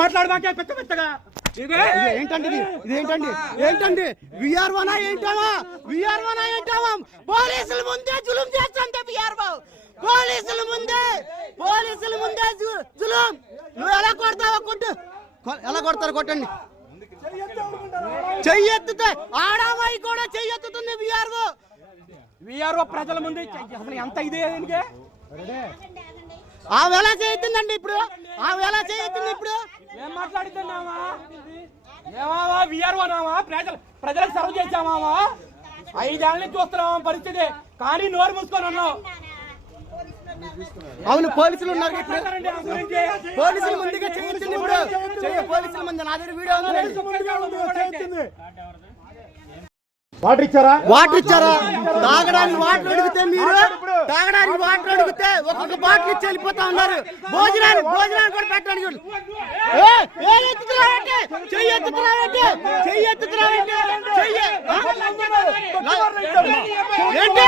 మాట్లాడదాకే పెద్ద పెద్దగా. ఏంటండి ఇది? ఏంటండి ఏంటండి? విఆర్ వనా ఏంటావా? విఆర్ వనా ఏంటావా? పోలీసుల ముందే జులుం చేస్తుంటే విఆర్ పోలీసుల ముందే పోలీసుల ముందే జులుం. నువ్వు ఎలా కొడతావా కొట్టు. ఎలా కొడతారు కొట్టండి. చెయ్యెత్తుతే ఆడామాయి కూడా చెయ్యెత్తుతుంది విఆర్ఓ విఆర్ఓ ప్రజల ముందు అసలు ఎంత ఇదే ఆమె ఎలా చేయొద్దండి ఇప్పుడు. ఆమె ఎలా చేయొద్దండి ఇప్పుడు. ఏం మాట్లాడుతున్నావా? ఏమావా విఆర్ఓ నావా ప్రజలు ప్రజలకు సర్వ్ చేసామావా ఐదేళ్ళ నుంచి చూస్తున్నావా పరిస్థితి? కానీ నోరు మూసుకొని ఉన్నావు. అవును పోలీసులు ఉన్నారు. పోలీసుల ముందుగా చేయొద్దండి ఇప్పుడు. చెయ్య పోలీసుల ముందు నా దగ్గర వీడియో వాటర్ ఇచ్చారా వాటర్ ఇచ్చారా? తాగడానికి వాటర్ అడిగితే మీరు తాగడానికి వాటర్ అడిగితే ఒక్కొక్క బాటిల్ ఇచ్చి వెళ్ళిపోతా ఉన్నారు. భోజనానికి భోజనానికి కూడా పెట్టడానికి? చెయ్యి? ఏంటి?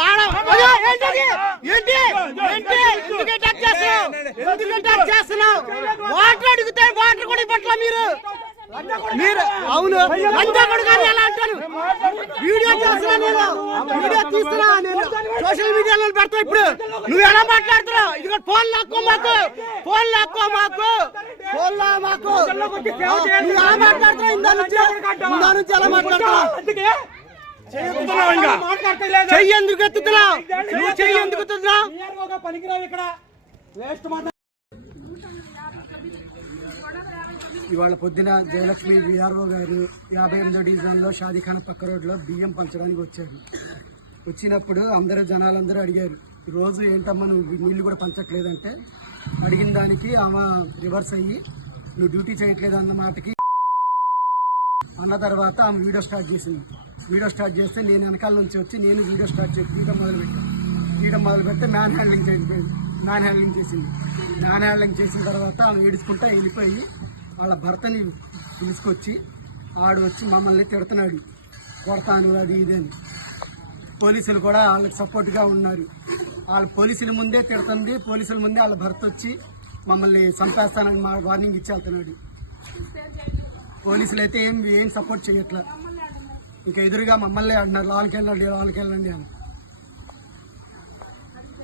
ఆడ అయ్యో, ఏంటది? ఏంటి ఏంటి ఎందుకు అటాక్ చేస్తున్నావు ఎందుకు అటాక్ చేస్తున్నావు వాటర్ అడిగితే వాటర్ కూడా ఇవ్వట్లా మీరు? మీరు అవును. కొడుకని ఎలా అంటాను వీడియో చేస్తున్నా నేను. వీడియో తీస్తున్నా నేను. సోషల్ మీడియాలో పెడతా ఇప్పుడు. నువ్వు ఎలా మాట్లాడుతున్నావు? ఇది ఫోన్ లాక్కో మాకు. ఫోన్ లాక్కో మాకు. ఫోన్ లా మాకు. నువ్వు ఎలా మాట్లాడుతున్నావు? ఇందా నుంచి? ఇందా నుంచి ఎలా మాట్లాడుతున్నావు. చెయ్యి ఎందుకు ఎత్తుతున్నావు? నువ్వు చెయ్యి ఎందుకు ఎత్తుతున్నావు? పనికిరావు ఇక్కడ. వేస్ట్ మాట ఇవాళ పొద్దున జయలక్ష్మి విఆర్ఓ గారు యాభై ఎనిమిదో డివిజన్లో షాదీఖాన్ పక్క రోడ్లో బియ్యం పంచడానికి వచ్చారు. వచ్చినప్పుడు అందరూ జనాలందరూ అడిగారు రోజు ఏంటమ్మా నువ్వు నీళ్ళు కూడా పంచట్లేదంటే? అడిగిన దానికి ఆమె రివర్స్ అయ్యి నువ్వు డ్యూటీ చేయట్లేదు అన్న మాటకి అన్న తర్వాత ఆమె వీడియో స్టార్ట్ చేసింది. వీడియో స్టార్ట్ చేస్తే నేను వెనకాల నుంచి వచ్చి నేను వీడియో స్టార్ట్ చేసి తీయడం మొదలుపెట్టాను. తీయడం మొదలు పెడితే మ్యాన్ హ్యాండ్లింగ్ చేయండి మ్యాన్ హ్యాండ్లింగ్ చేసింది. మ్యాన్ హ్యాండ్లింగ్ చేసిన తర్వాత ఆమె ఏడుచుకుంటా వెళ్ళిపోయి వాళ్ళ భర్తని తీసుకొచ్చి ఆడు వచ్చి మమ్మల్ని తిడుతున్నాడు. కొడతాను అది ఇది అని. పోలీసులు కూడా వాళ్ళకి సపోర్ట్గా ఉన్నారు. వాళ్ళ పోలీసుల ముందే తిడుతుంది. పోలీసుల ముందే వాళ్ళ భర్త వచ్చి మమ్మల్ని చంపేస్తానని మా వార్నింగ్ ఇచ్చి వెళ్తున్నాడు. పోలీసులు అయితే ఏం ఏం సపోర్ట్ చేయట్లేదు ఇంకా ఎదురుగా మమ్మల్ని అడినారు వాళ్ళకి వెళ్ళండి వాళ్ళకి వెళ్ళండి అని.